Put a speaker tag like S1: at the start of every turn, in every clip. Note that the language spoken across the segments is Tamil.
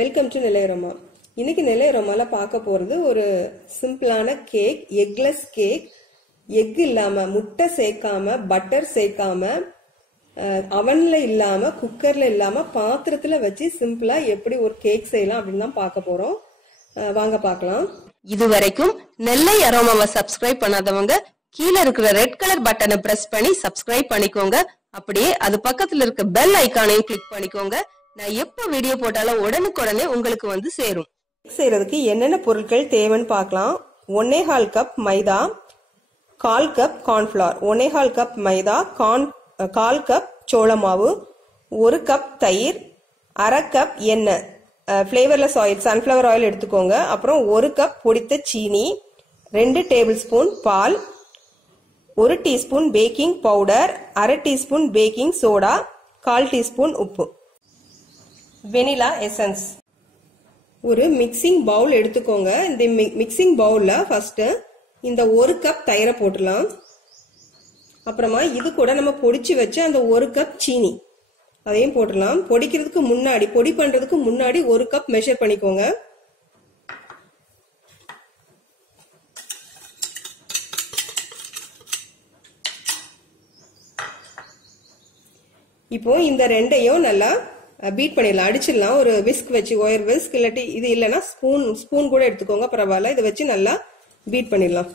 S1: வெல்கம் டு நிலையரமா இன்னைக்கு நிலையரமால பார்க்க போறது ஒரு சிம்பிளான கேக் எக்லெஸ் கேக் எக் இல்லாம முட்டை சேர்க்காம பட்டர் சேர்க்காம அவன்ல இல்லாம குக்கர்ல இல்லாம பாத்திரத்துல வச்சு சிம்பிளா எப்படி ஒரு கேக் செய்யலாம் அப்படின்னு தான் பார்க்க போறோம். வாங்க பார்க்கலாம்.
S2: இதுவரைக்கும் நெல்லை அரோமாவை சப்ஸ்கிரைப் பண்ணாதவங்க கீழே இருக்கிற ரெட் கலர் பட்டனை பிரஸ் பண்ணி சப்ஸ்கிரைப் பண்ணிக்கோங்க. அப்படியே அது பக்கத்துல இருக்க பெல் ஐகானையும் கிளிக் பண்ணிக்கோங்க. நான் எப்ப வீடியோ போட்டாலும் உடனுக்குடனே உங்களுக்கு வந்து சேரும்.
S1: செய்யறதுக்கு என்னென்ன பொருட்கள் தேவைன்னு பார்க்கலாம். ஒன்னே கால் கப் மைதா கால் கப் கார்ன்ஃபிளவர் ஒன்னே கால் கப் மைதா கார்ன் கால் கப் சோள மாவு ஒரு கப் தயிர் அரை கப் எண்ணெய். ஃப்ளேவர்லெஸ் ஆயில் சன்ஃப்ளவர் ஆயில் எடுத்துக்கோங்க. அப்புறம் ஒரு கப் பொடித்த சீனி ரெண்டு டேபிள் ஸ்பூன் பால் ஒரு டீஸ்பூன் பேக்கிங் பவுடர் அரை டீஸ்பூன் பேக்கிங் சோடா கால் டீஸ்பூன் உப்பு. Vanilla essence. ஒரு மிக்சிங் பவுல் எடுத்துக்கோங்க. இந்த மிக்சிங் பவுலில் ஃபஸ்ட்டு இந்த ஒரு கப் தயிரை போட்டுடலாம். அப்புறமா இது கூட நம்ம பொடிச்சு வச்ச அந்த ஒரு கப் சீனி அதையும் போட்டுடலாம். பொடிக்கிறதுக்கு முன்னாடி பொடி பண்ணுறதுக்கு முன்னாடி ஒரு கப் மெஷர் பண்ணிக்கோங்க. இப்போ இந்த ரெண்டையும் நல்லா பீட் பண்ணிடலாம். அடிச்சிடலாம். ஒரு விஸ்க் வச்சு ஒயர் விஸ்க் இல்லாட்டி இது இல்லைன்னா ஸ்பூன் ஸ்பூன் கூட எடுத்துக்கோங்க பரவாயில்ல. இதை வச்சு நல்லா பீட் பண்ணிடலாம்.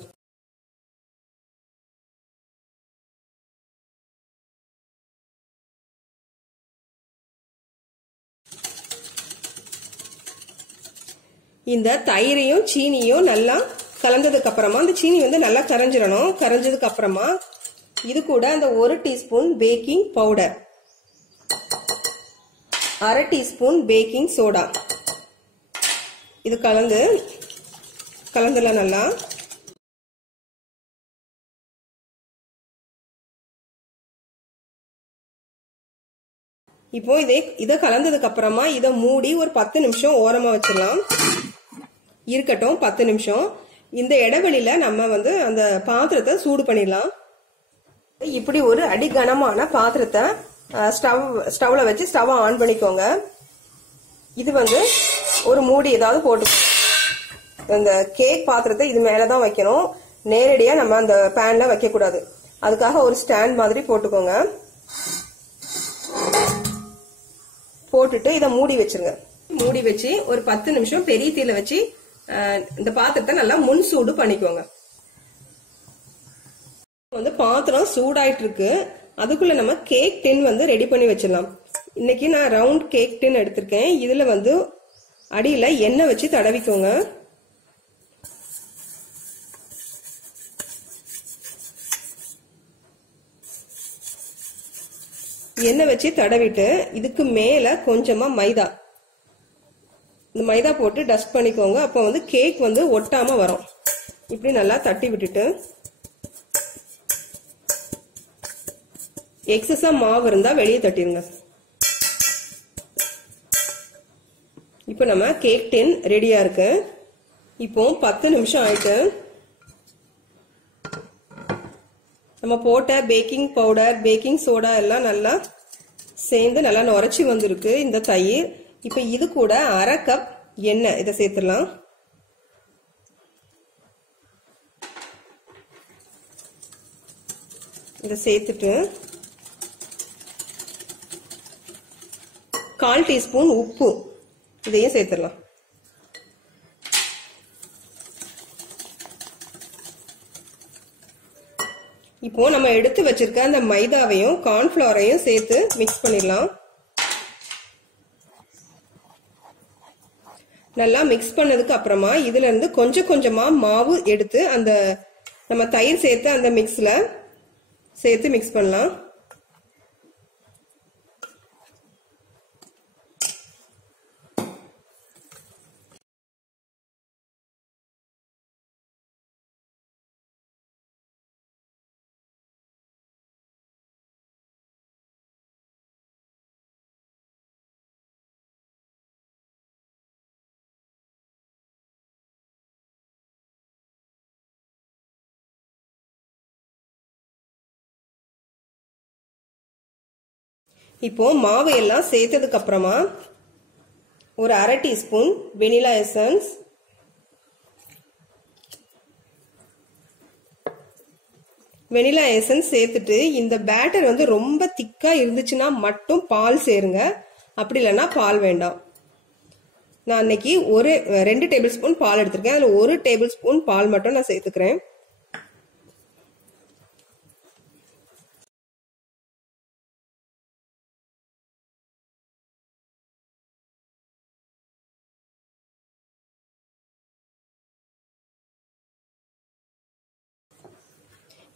S1: இந்த தயிரையும் சீனியும் நல்லா கலந்ததுக்கு அப்புறமா அந்த சீனி வந்து நல்லா கரைஞ்சிடணும். கரைஞ்சதுக்கு அப்புறமா இது கூட அந்த ஒரு டீஸ்பூன் பேக்கிங் பவுடர் அரை டீஸ்பூன் பேக்கிங் சோடா. இது கலந்து கலந்துடலாம் நல்லா. இப்போ இதே இதை கலந்ததுக்கு அப்புறமா இதை மூடி ஒரு பத்து நிமிஷம் ஓரமா வச்சிடலாம். இருக்கட்டும் பத்து நிமிஷம். இந்த இடைவெளியில நம்ம வந்து அந்த பாத்திரத்தை சூடு பண்ணிடலாம். இப்படி ஒரு அடிகனமான பாத்திரத்தை ஸ்டவ் ஸ்டவ்ல வச்சு ஸ்டவ் ஆன் பண்ணிக்கோங்க. இது வந்து ஒரு மூடி ஏதாவது போட்டு இந்த கேக் பாத்திரத்தை இது மேலதான் வைக்கணும். நேரடியா நம்ம அந்த பேன்ல வைக்க கூடாது அதுக்காக ஒரு ஸ்டாண்ட் மாதிரி போட்டுக்கோங்க. போட்டுட்டு இதை மூடி வச்சிருங்க. மூடி வச்சு ஒரு பத்து நிமிஷம் பெரிய தீல வச்சு இந்த பாத்திரத்தை நல்லா முன் சூடு பண்ணிக்கோங்க. வந்து பாத்திரம் சூடாயிட்டு இருக்கு அதுக்குள்ள நம்ம கேக் டின் வந்து ரெடி பண்ணி வச்சிடலாம். இன்னைக்கு நான் ரவுண்ட் கேக் டின் எடுத்திருக்கேன். இதுல வந்து அடியில எண்ணெய் வச்சு தடவிக்கோங்க. எண்ணெய் வச்சு தடவிட்டு இதுக்கு மேல கொஞ்சமா மைதா. இந்த மைதா போட்டு டஸ்ட் பண்ணிக்கோங்க. அப்போ வந்து கேக் வந்து ஒட்டாம வரும். இப்படி நல்லா தட்டி விட்டுட்டு எக்ஸஸாக மாவு இருந்தா வெளியே தட்டிருங்க. இப்போ நம்ம கேக் டென் ரெடியா இருக்கு. இப்போ பத்து நிமிஷம் ஆயிட்டு நம்ம போட்ட பேக்கிங் பவுடர் பேக்கிங் சோடா எல்லாம் நல்லா சேர்ந்து நல்லா நுரைச்சி வந்திருக்கு. இந்த தயிர். இப்போ இது கூட அரை கப் எண்ணெய். இதை சேர்த்துடலாம். இதை சேர்த்துட்டு கால் டீஸ்பூன் உப்பு. இதையும் சேர்த்துடலாம். இப்போ நம்ம எடுத்து வச்சிருக்க அந்த மைதாவையும் கார்ன்ஃபிளவரையும் சேர்த்து மிக்ஸ் பண்ணிடலாம். நல்லா மிக்ஸ் பண்ணதுக்கு அப்புறமா இதுல இருந்து கொஞ்சம் கொஞ்சமா மாவு எடுத்து அந்த நம்ம தயிர் சேர்த்து அந்த மிக்ஸ்ல சேர்த்து மிக்ஸ் பண்ணலாம். இப்போ மாவு எல்லாம் சேர்த்ததுக்கு அப்புறமா ஒரு அரை teaspoon vanilla essence vanilla essence சேர்த்துட்டு இந்த பேட்டர் வந்து ரொம்ப திக்கா இருந்துச்சுன்னா மட்டும் பால் சேருங்க. அப்படி இல்லைன்னா பால் வேண்டாம். நான் அன்னைக்கு ஒரு ரெண்டு டேபிள் ஸ்பூன் பால் எடுத்திருக்கேன். அதில் ஒரு டேபிள் ஸ்பூன் பால் மட்டும் நான் சேர்த்துக்கிறேன்.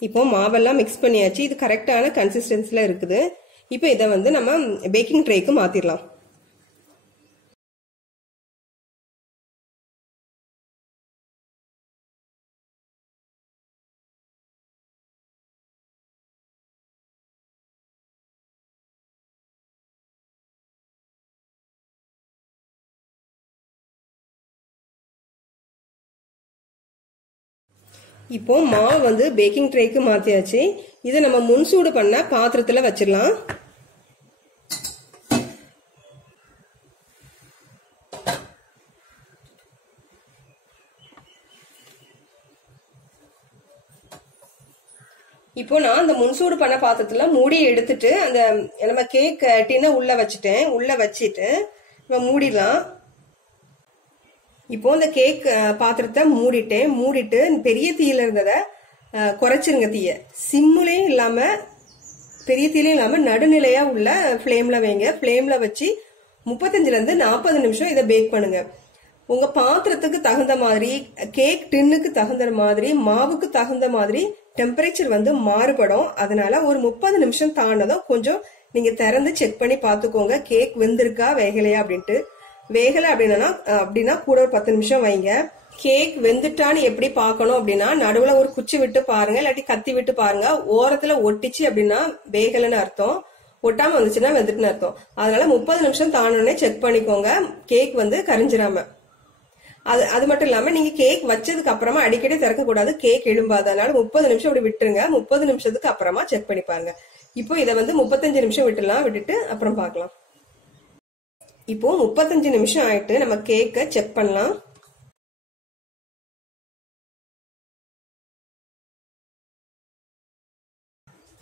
S1: இப்போ மாவெல்லாம் மிக்ஸ் பண்ணியாச்சு. இது கரெக்டான கன்சிஸ்டன்சில இருக்குது. இப்போ இதை வந்து நம்ம பேக்கிங் ட்ரேக்கு மாத்திரலாம். இப்போ மாவு வந்து பேக்கிங் ட்ரேக்கு மாத்தியாச்சு. இதை நம்ம முன்சூடு பண்ண பாத்திரத்துல வச்சிடலாம் இப்போ நான் அந்த முன்சூடு பண்ண பாத்திரத்துல மூடி எடுத்துட்டு அந்த நம்ம கேக் டின்ன uh, உள்ள வச்சுட்டேன். உள்ள வச்சுட்டு நம்ம மூடிடலாம். இப்போ இந்த கேக் பாத்திரத்தை மூடிட்டேன். மூடிட்டு பெரிய தீயில இருந்ததை குறைச்சிருங்க தீய. சிம்முலையும் இல்லாம பெரிய தீலையும் இல்லாம நடுநிலையா உள்ள ஃப்ளேம்ல வைங்க. ஃப்ளேம்ல வச்சு முப்பத்தஞ்சுல இருந்து நாற்பது நிமிஷம் இதை பேக் பண்ணுங்க. உங்க பாத்திரத்துக்கு தகுந்த மாதிரி கேக் டின்னுக்கு தகுந்த மாதிரி மாவுக்கு தகுந்த மாதிரி டெம்பரேச்சர் வந்து மாறுபடும். அதனால ஒரு முப்பது நிமிஷம் தாண்டதும் கொஞ்சம் நீங்க திறந்து செக் பண்ணி பாத்துக்கோங்க கேக் வெந்திருக்கா வேகலையா அப்படின்ட்டு. வேகலை அப்படின்னா அப்படின்னா கூட ஒரு பத்து நிமிஷம் வைங்க. கேக் வெந்துட்டான்னு எப்படி பார்க்கணும் அப்படின்னா நடுவுல ஒரு குச்சி விட்டு பாருங்க இல்லாட்டி கத்தி விட்டு பாருங்க. ஓரத்துல ஒட்டிச்சு அப்படின்னா வேகலைன்னு அர்த்தம். ஒட்டாம வந்துச்சுன்னா வெந்துட்டுன்னு அர்த்தம். அதனால முப்பது நிமிஷம் தாண்டோடனே செக் பண்ணிக்கோங்க. கேக் வந்து கரிஞ்சிடாம அது அது மட்டும் இல்லாம நீங்க கேக் வச்சதுக்கு அப்புறமா அடிக்கடி திறக்க கூடாது. கேக் எழும்பாது அதனால முப்பது நிமிஷம் அப்படி விட்டுருங்க. முப்பது நிமிஷத்துக்கு அப்புறமா செக் பண்ணி பாருங்க. இப்போ இதை வந்து முப்பத்தஞ்சு நிமிஷம் விட்டுலாம் விட்டுட்டு அப்புறம் பார்க்கலாம். இப்போ முப்பத்தஞ்சு நிமிஷம் ஆயிட்டு நம்ம கேக்க செக் பண்ணலாம்.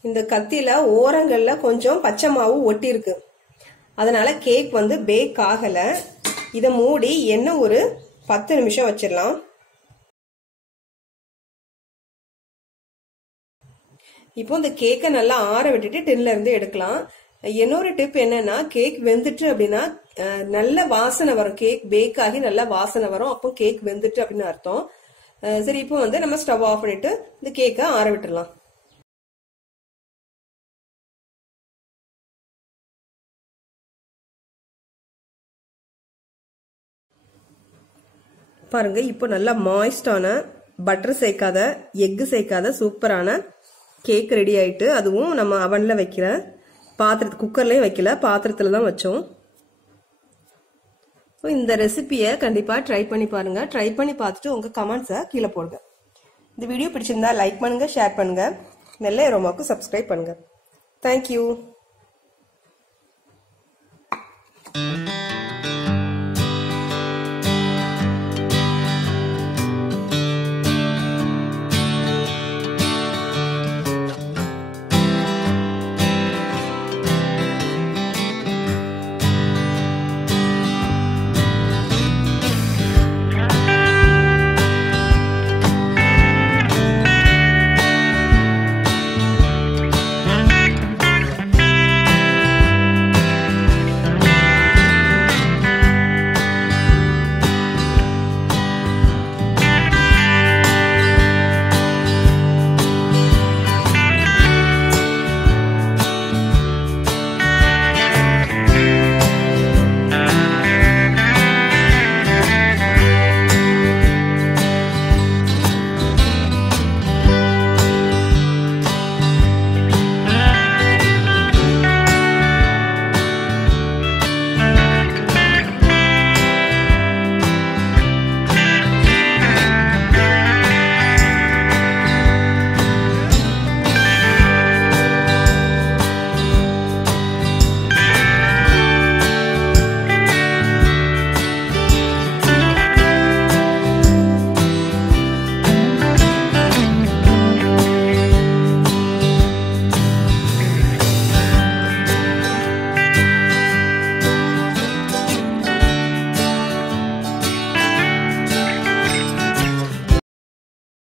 S1: இந்த கத்தியில ஓரங்கள்ல கொஞ்சம் பச்சை மாவு ஒட்டி இருக்கு அதனால கேக் வந்து பேக் ஆகல. இதை மூடி என்ன ஒரு பத்து நிமிஷம் வச்சிடலாம். இப்போ இந்த கேக்கை நல்லா ஆற விட்டுட்டு டின்ல இருந்து எடுக்கலாம். இன்னொரு டிப் என்னன்னா கேக் வெந்துட்டு அப்படின்னா நல்ல வாசனை வரும். கேக் பேக் ஆகி நல்ல வாசனை வரும். அப்போ கேக் வெந்துட்டு அப்படின்னு அர்த்தம். சரி இப்போ வந்து நம்ம ஸ்டவ் ஆஃப் பண்ணிட்டு இந்த கேக்கை ஆற விட்டுடலாம் பாருங்க இப்போ நல்லா மாய்ஸ்டான பட்டர் சேர்க்காத எக்கு சேர்க்காத சூப்பரான கேக் ரெடி ஆயிட்டு அதுவும் நம்ம அவன்ல வைக்கிறேன் பாத்திரத்து குக்கர்லேயே வைக்கல பாத்திரத்தில் தான் வச்சோம். இந்த ரெசிபியை கண்டிப்பாக ட்ரை பண்ணி பாருங்கள் ட்ரை பண்ணி பார்த்துட்டு உங்கள் கமெண்ட்ஸை கீழே போடுங்க. இந்த வீடியோ பிடிச்சிருந்தா லைக் பண்ணுங்கள் ஷேர் பண்ணுங்கள் நெல்லை ரோமாவுக்கு சப்ஸ்கிரைப் பண்ணுங்கள் தேங்க்யூ